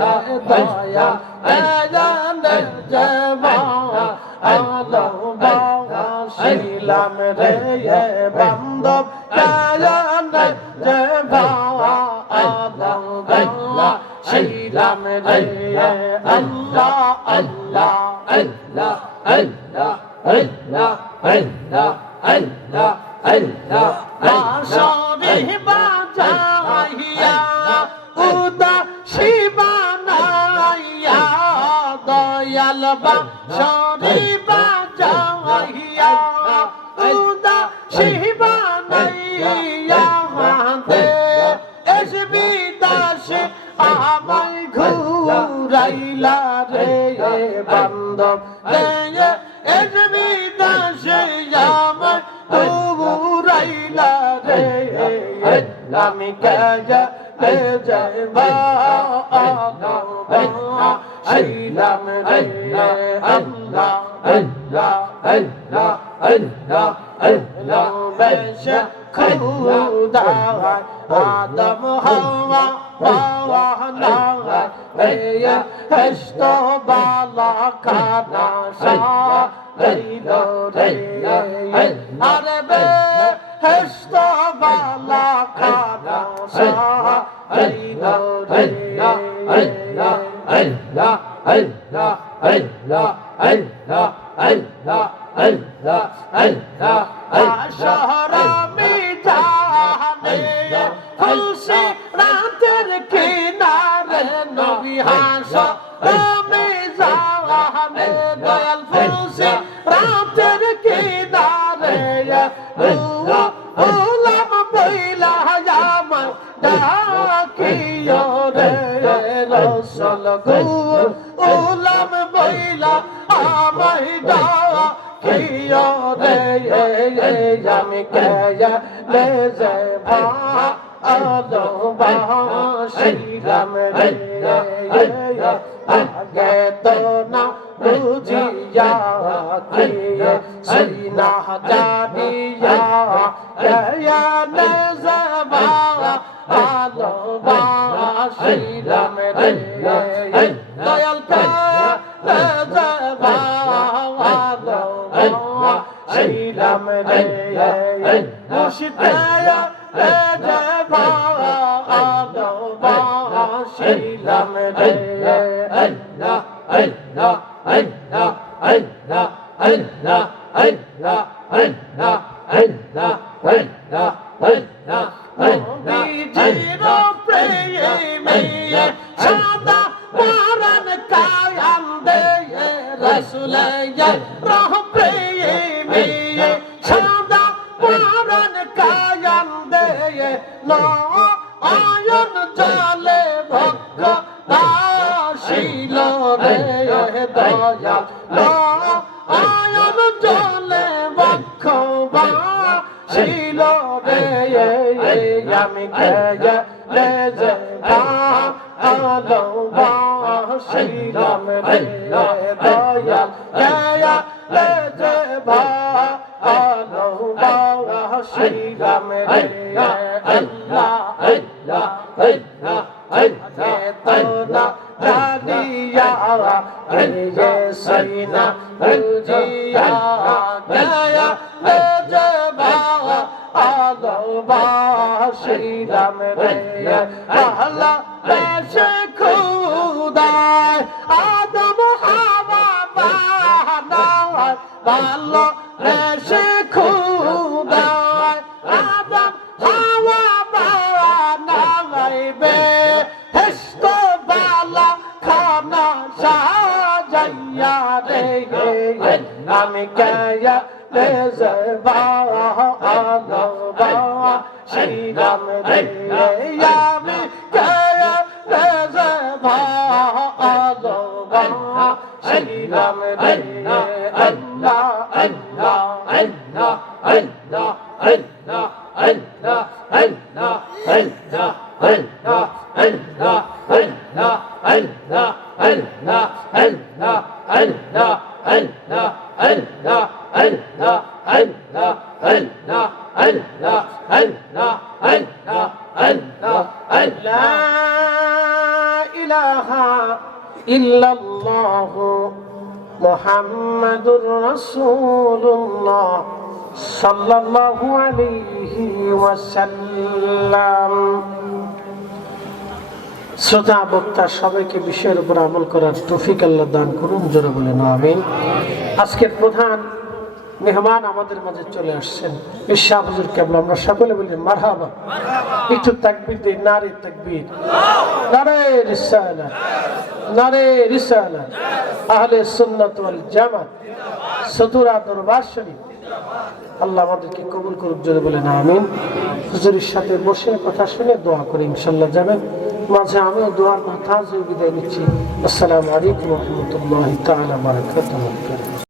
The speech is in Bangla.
দয়া এজানের যে আলো শিলাম রে বান্ধব এজানের যে আলো শিলাম রে আল্লাহ আল্লাহ আল্লাহ আল্লাহ আল্লাহ আল্লাহ আল্লাহ আল্লাহ বাঁশরি বাজাইয়া উদা দয়াল বাঁশরি বাজাইয়া উদা শিবানাইয়া দে এসবি দাসে আমায় ঘুরাইলা রে বান্ধব রে এসবি দাসে আমায় ঘুরাইলা রে আমি কাজা লে যাইবা ألا ألا ألا ألا ألا ألا ألا بشر كودا آدم هوا هوا نوا هيا هشتو بالا كنا شا ليلو ليا أربي هشتو بالا كنا شا ليلو ليا الله الله الله الله الله الله الله شهر ميدان خلصي রসল গো উলাম বইলা আমায় ডাকিও রে আমি কেয়া লে যে ভা আলো বাসিরাম রে আগে তো না বুঝিয়া, কিয়ে সিনা জানিয়া কেয়া লে যে ভা আলো Hey, nah, hey, nah, hey, nah, hey, nah, hey, nah, hey, nah. সাদা পারান কায়াম দে রসুল রহ প্রেমে সাদা পারান কায়াম দে না আয়ন জলে ভক্ত দাশিল রে দয়া না আমি রেজে আলো বাসিলাম রে দয়া দয়া রেজে ভা আলো বাসিলাম রে আল্লাহ আল্লাহ আল্লাহ আল্লাহ জানিয়া রেজে সাইনা রেজিয়া দয়া রেজে ভা আলো বা বাসিলাম রে আল্লাহ বেশে খুদায় আদম হাওয়া বানায় ভালো বেশে খুদায় আদম হাওয়া বানায় বে হেস্ত বালা খানা সাজাইয়া রে আমি কেয়া লে জবা আলো বা শিরাম রে আমি কেয়া লে জবা আলো বা শিরাম রে আল্লাহ আল্লাহ আল্লাহ আল্লাহ আল্লাহ আল্লাহ আল্লাহ আল্লাহ আল্লাহ আল্লাহ الله لا إله إلا الله محمد رسول الله صلى الله عليه وسلم শ্রোতা, বক্তা, সবাইকে বিষয়ের উপর আমল করার তফিক আল্লাহ দান করুন, জোরে বলে আমিন। আজকের প্রধান মেহমান আমাদের মাঝে চলে আসছেন। ঈশা হুজুর কেবল, আমরা সকলে বলি মারহাবা। একটু তাকবীর দিই, নারী তাকবীর। নারে রিসালা নারে রিসালা। আহলে জামাত, সতুরা দরবার শরীফ। আল্লাহ আমাদেরকে কবুল করুক বলেন, আমিন। হুজুরের সাথে বসে কথা শুনে দোয়া করে, ইনশাল্লাহ যাবেন। মাঝে আমিও দোয়ার বিদায় নিচ্ছি। আসসালামু আলাইকুম রহমতুল্লাহ